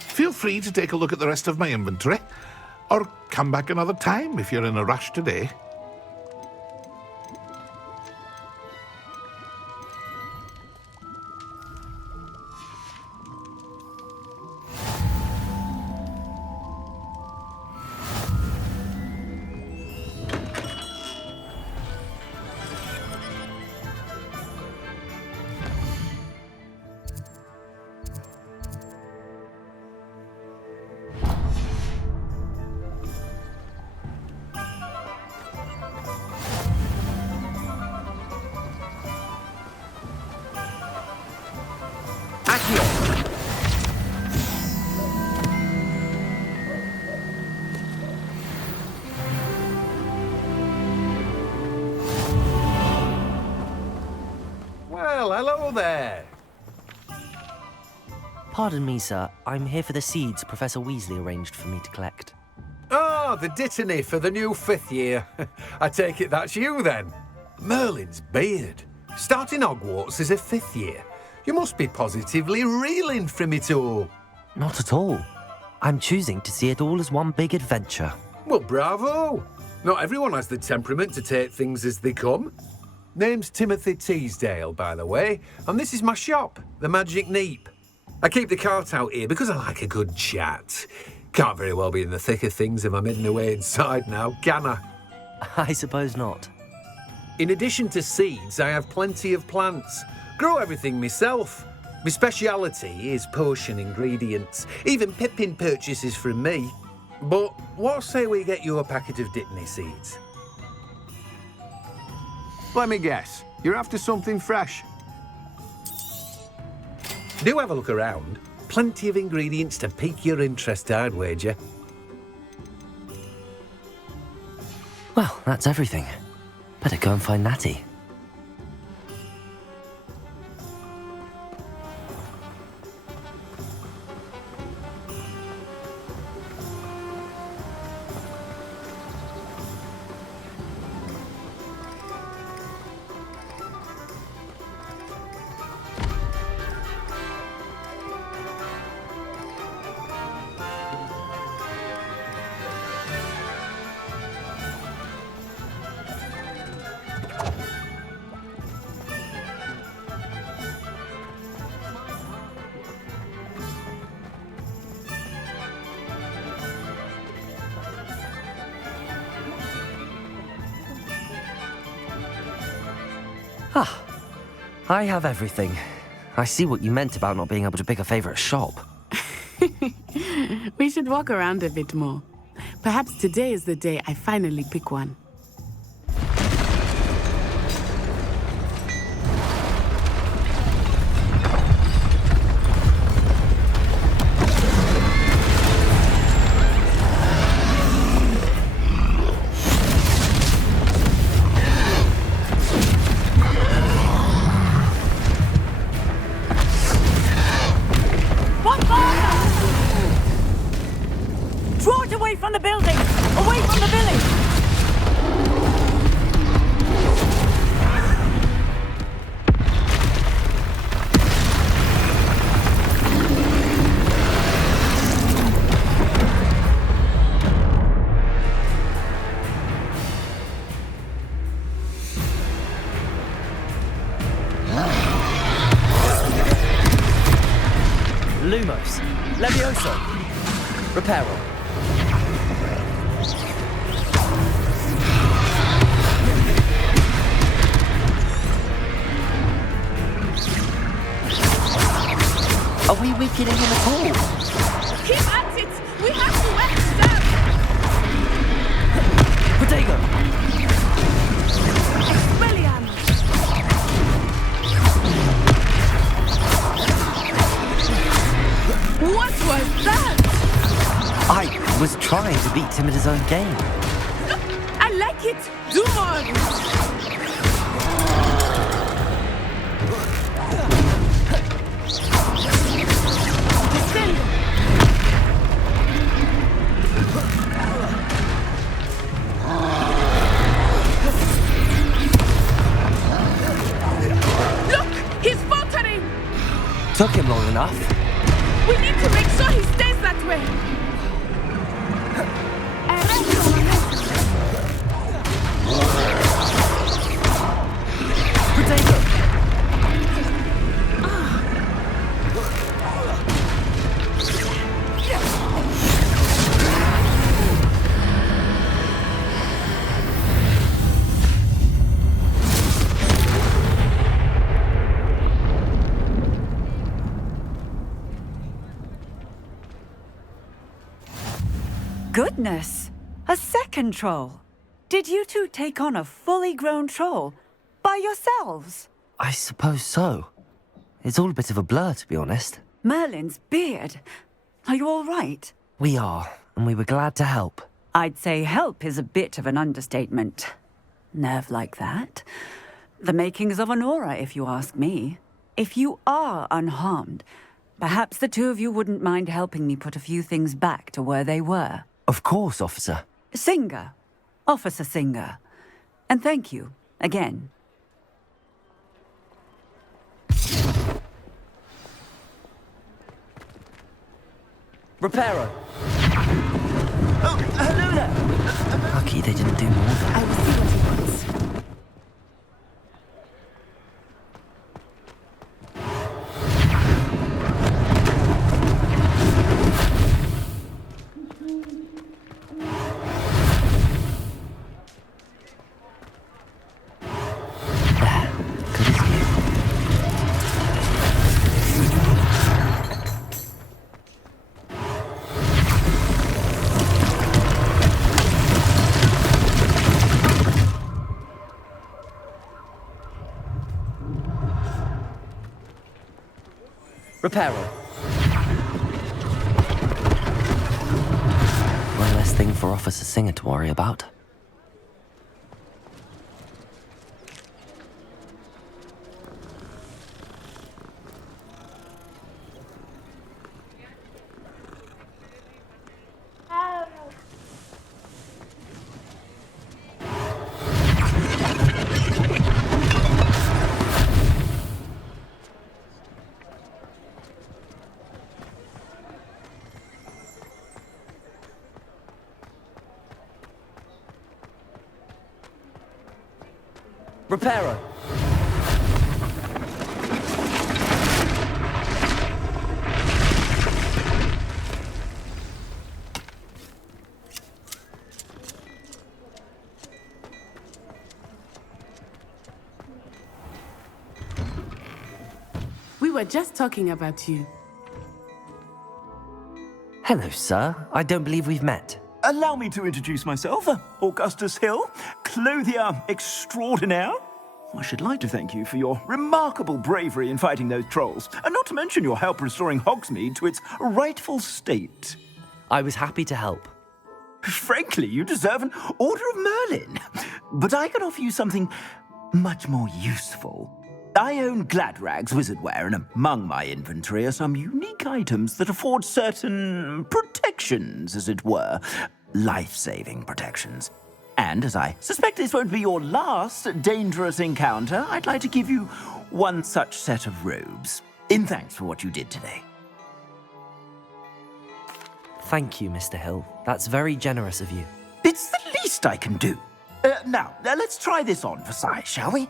Feel free to take a look at the rest of my inventory, or come back another time if you're in a rush today. Well, hello there. Pardon me, sir. I'm here for the seeds Professor Weasley arranged for me to collect. Ah, the dittany for the new 5th year. I take it that's you, then. Merlin's beard. Starting Hogwarts as a 5th year. You must be positively reeling from it all. Not at all. I'm choosing to see it all as one big adventure. Well, bravo. Not everyone has the temperament to take things as they come. Name's Timothy Teasdale, by the way, and this is my shop, the Magic Neep. I keep the cart out here because I like a good chat. Can't very well be in the thick of things if I'm hidden away inside now, can I? I suppose not. In addition to seeds, I have plenty of plants. Grow everything myself. My speciality is potion ingredients. Even Pippin purchases from me. But what say we get you a packet of Dittany seeds? Let me guess. You're after something fresh. Do have a look around. Plenty of ingredients to pique your interest, I'd wager. Well, that's everything. Better go and find Natty. Ah, I have everything. I see what you meant about not being able to pick a favourite shop. We should walk around a bit more. Perhaps today is the day I finally pick one. Draw it away from the building! Away from the village! Lumos. Levioso. Reparo. Are we weakening him at all? Keep at it! We have to withstand! Protego! Expelliarmus! What was that? I was trying to beat him at his own game. I like it! Do more! Took him long enough. We need to make sure he stays that way. Potato! Goodness! A second troll! Did you two take on a fully grown troll? By yourselves? I suppose so. It's all a bit of a blur, to be honest. Merlin's beard. Are you all right? We are, and we were glad to help. I'd say help is a bit of an understatement. Nerve like that. The makings of an aura, if you ask me. If you are unharmed, perhaps the two of you wouldn't mind helping me put a few things back to where they were. Of course, officer. Singer. Officer Singer. And thank you, again. Repairer! Oh, hello there! Lucky they didn't do more than I will see what he wants. Repairer. One less thing for Officer Singer to worry about. Repairer. We were just talking about you. Hello, sir. I don't believe we've met. Allow me to introduce myself, Augustus Hill, clothier extraordinaire. I should like to thank you for your remarkable bravery in fighting those trolls, and not to mention your help restoring Hogsmeade to its rightful state. I was happy to help. Frankly, you deserve an Order of Merlin. But I can offer you something much more useful. I own Gladrag's Wizardware, and among my inventory are some unique items that afford certain protections, as it were. Life-saving protections. And as I suspect this won't be your last dangerous encounter, I'd like to give you one such set of robes, in thanks for what you did today. Thank you, Mr. Hill. That's very generous of you. It's the least I can do. Now, let's try this on for size, shall we?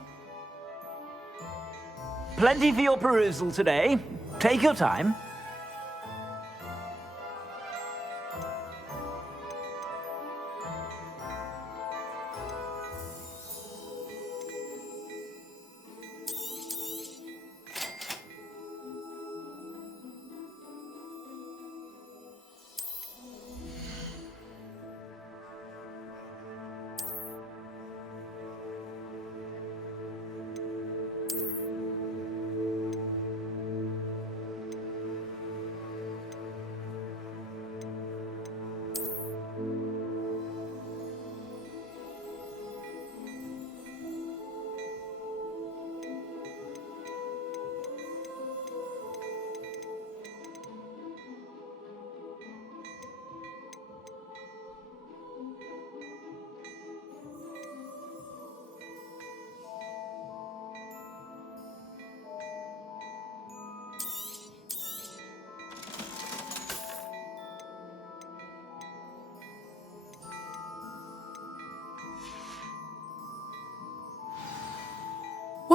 Plenty for your perusal today. Take your time.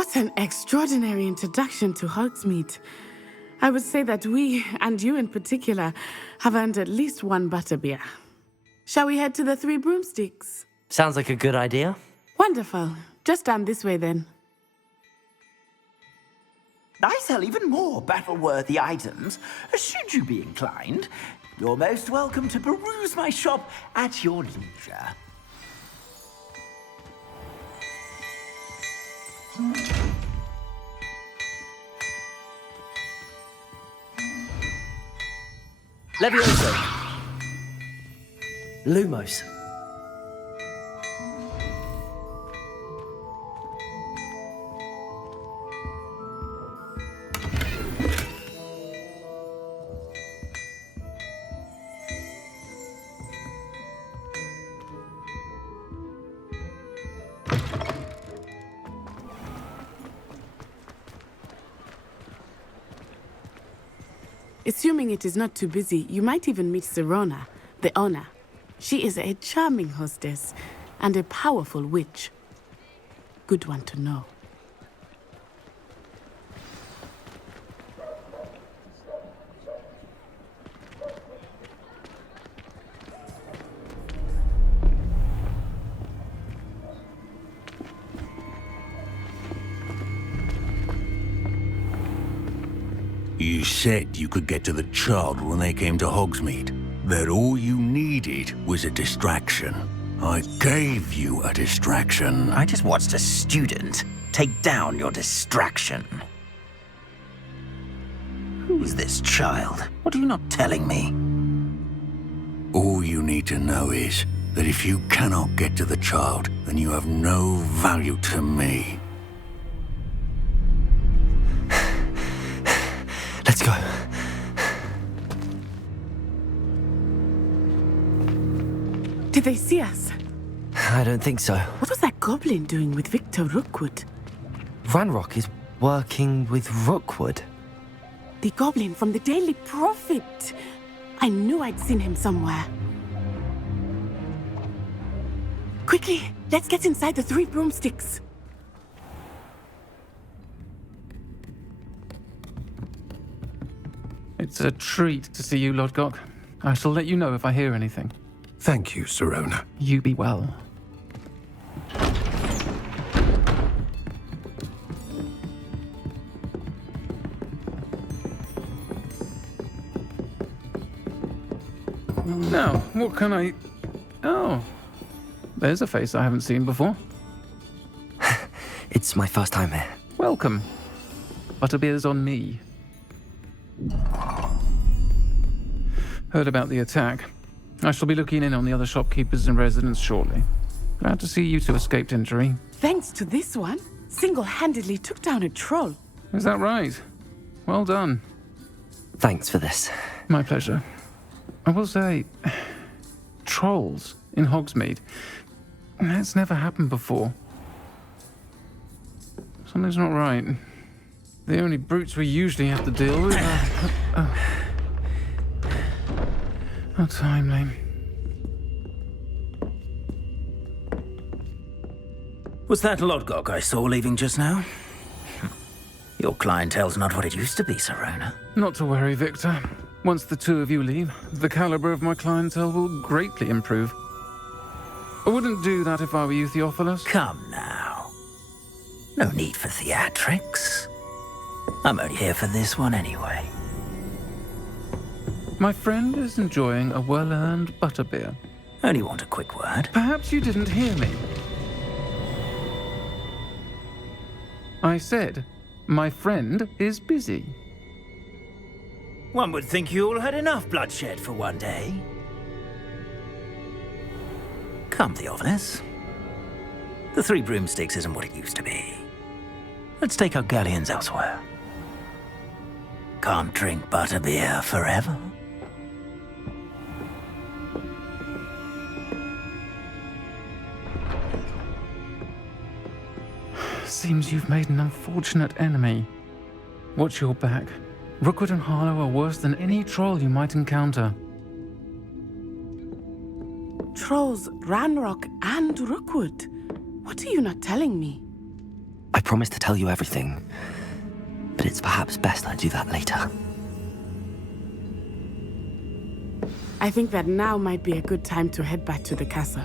What an extraordinary introduction to Hogsmeade. I would say that we, and you in particular, have earned at least one butterbeer. Shall we head to the Three Broomsticks? Sounds like a good idea. Wonderful. Just down this way then. I sell even more battle-worthy items. Should you be inclined, you're most welcome to peruse my shop at your leisure. Levioso. Lumos. Assuming it is not too busy, you might even meet Sirona, the owner. She is a charming hostess and a powerful witch. Good one to know. You said you could get to the child when they came to Hogsmeade. That all you needed was a distraction. I gave you a distraction. I just watched a student take down your distraction. Who's this child? What are you not telling me? All you need to know is that if you cannot get to the child, then you have no value to me. Let's go. Did they see us? I don't think so. What was that goblin doing with Victor Rookwood? Ranrock is working with Rookwood. The goblin from the Daily Prophet. I knew I'd seen him somewhere. Quickly, let's get inside the Three Broomsticks. It's a treat to see you, Lodgok. I shall let you know if I hear anything. Thank you, Sirona. You be well. Now, what can I... Oh, there's a face I haven't seen before. It's my first time here. Welcome. Butterbeer's on me. Heard about the attack. I shall be looking in on the other shopkeepers and residents shortly. Glad to see you two escaped injury. Thanks to this one, single-handedly took down a troll. Is that right? Well done. Thanks for this. My pleasure. I will say, trolls in Hogsmeade. That's never happened before. Something's not right. The only brutes we usually have to deal with are... How timely. Was that Lodgok I saw leaving just now? Your clientele's not what it used to be, Sirona. Not to worry, Victor. Once the two of you leave, the caliber of my clientele will greatly improve. I wouldn't do that if I were you, Theophilus. Come now. No need for theatrics. I'm only here for this one anyway. My friend is enjoying a well-earned butterbeer. Only want a quick word. Perhaps you didn't hear me. I said, my friend is busy. One would think you all had enough bloodshed for one day. Come, Theophilus. The Three Broomsticks isn't what it used to be. Let's take our galleons elsewhere. Can't drink butterbeer forever. Seems you've made an unfortunate enemy. Watch your back. Rookwood and Harlow are worse than any troll you might encounter. Trolls, Ranrock, and Rookwood. What are you not telling me? I promise to tell you everything, but it's perhaps best I do that later. I think that now might be a good time to head back to the castle.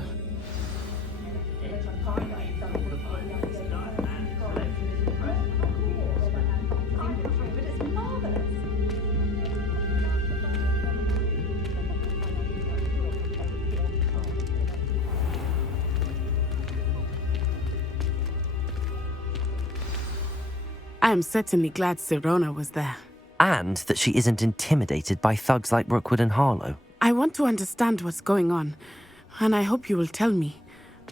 I am certainly glad Sirona was there. And that she isn't intimidated by thugs like Rookwood and Harlow. I want to understand what's going on, and I hope you will tell me.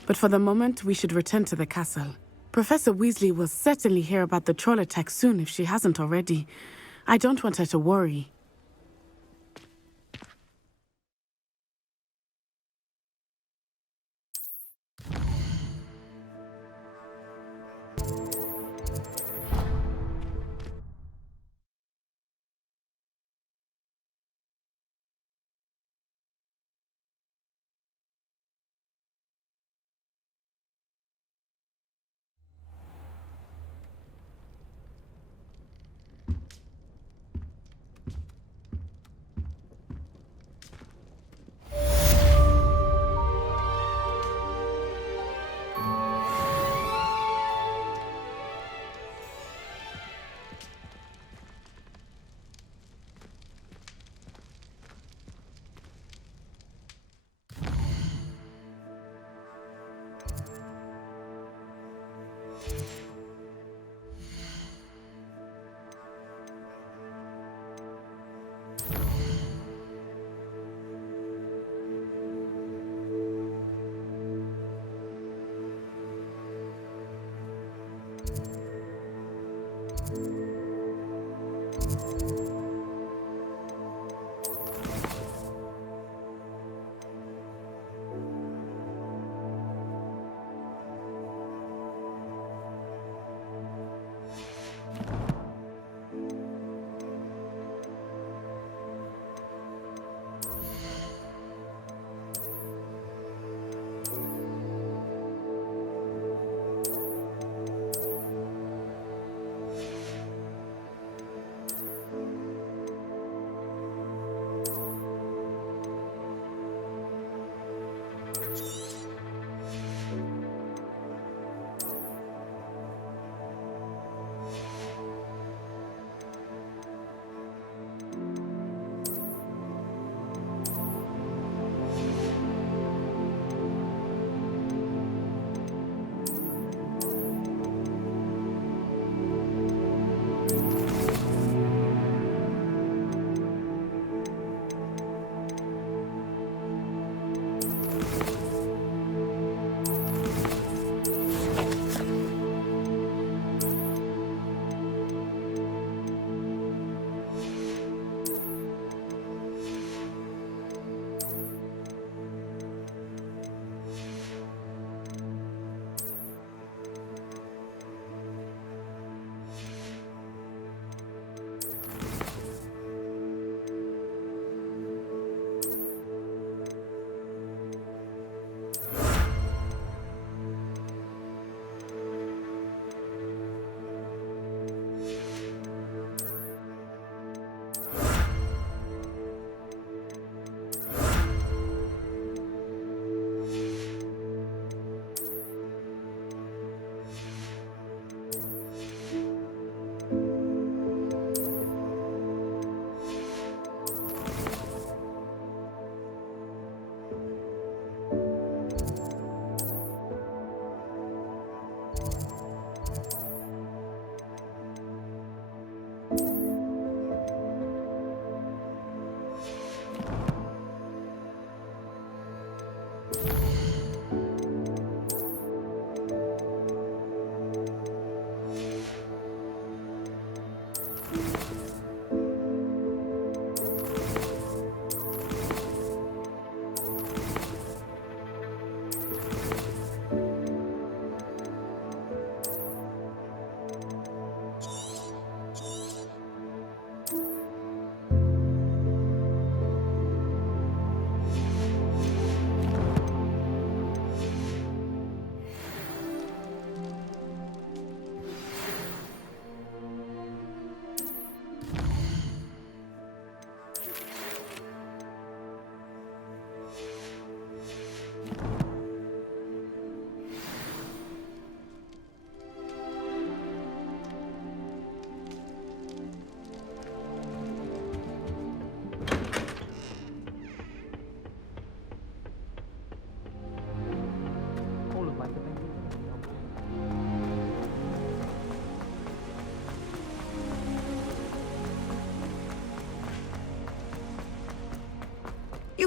But for the moment, we should return to the castle. Professor Weasley will certainly hear about the troll attack soon if she hasn't already. I don't want her to worry.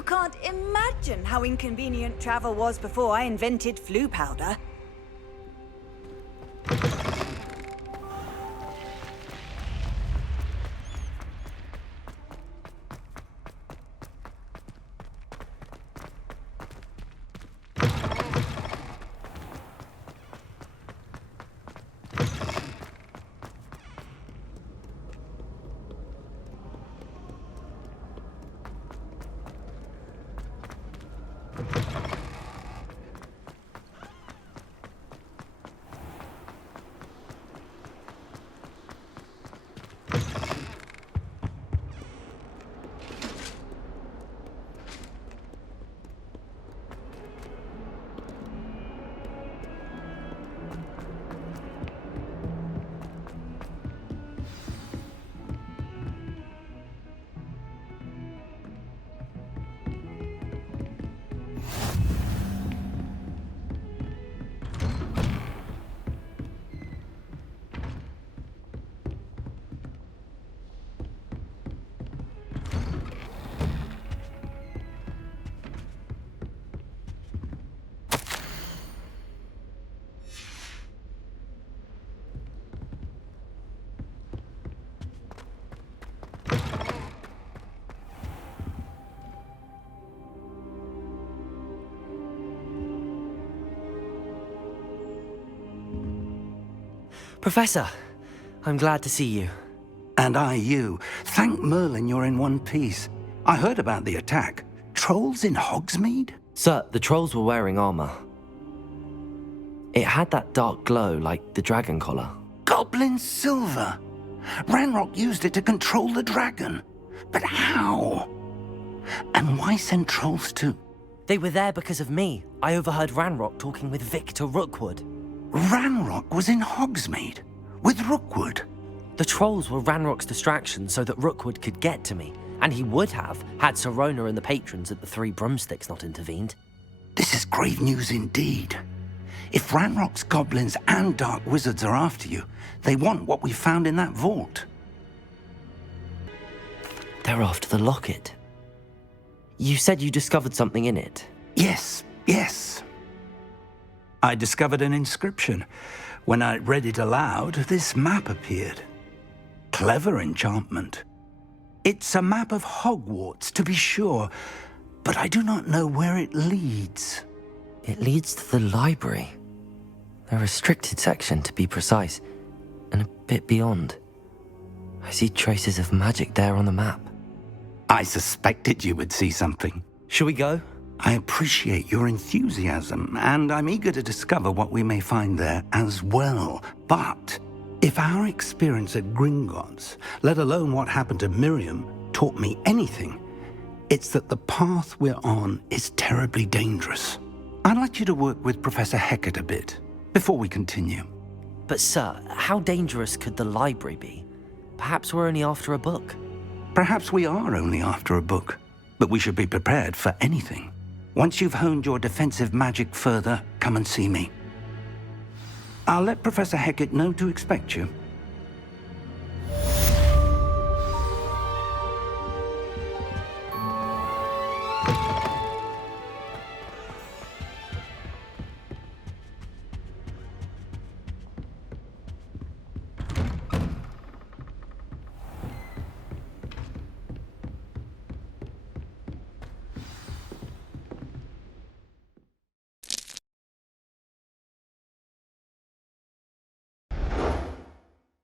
You can't imagine how inconvenient travel was before I invented flu powder. Professor, I'm glad to see you. And I you. Thank Merlin you're in one piece. I heard about the attack. Trolls in Hogsmeade? Sir, the trolls were wearing armor. It had that dark glow like the dragon collar. Goblin silver! Ranrock used it to control the dragon. But how? And why send trolls too? They were there because of me. I overheard Ranrock talking with Victor Rookwood. Ranrock was in Hogsmeade? With Rookwood? The trolls were Ranrock's distraction so that Rookwood could get to me. And he would have, had Sirona and the patrons at the Three Broomsticks not intervened. This is grave news indeed. If Ranrock's goblins and dark wizards are after you, they want what we found in that vault. They're after the locket. You said you discovered something in it. Yes. I discovered an inscription. When I read it aloud, this map appeared. Clever enchantment. It's a map of Hogwarts, to be sure, but I do not know where it leads. It leads to the library. A restricted section, to be precise, and a bit beyond. I see traces of magic there on the map. I suspected you would see something. Shall we go? I appreciate your enthusiasm, and I'm eager to discover what we may find there as well. But if our experience at Gringotts, let alone what happened to Miriam, taught me anything, it's that the path we're on is terribly dangerous. I'd like you to work with Professor Hecat a bit before we continue. But sir, how dangerous could the library be? Perhaps we're only after a book. Perhaps we are only after a book, but we should be prepared for anything. Once you've honed your defensive magic further, come and see me. I'll let Professor Hecat know to expect you.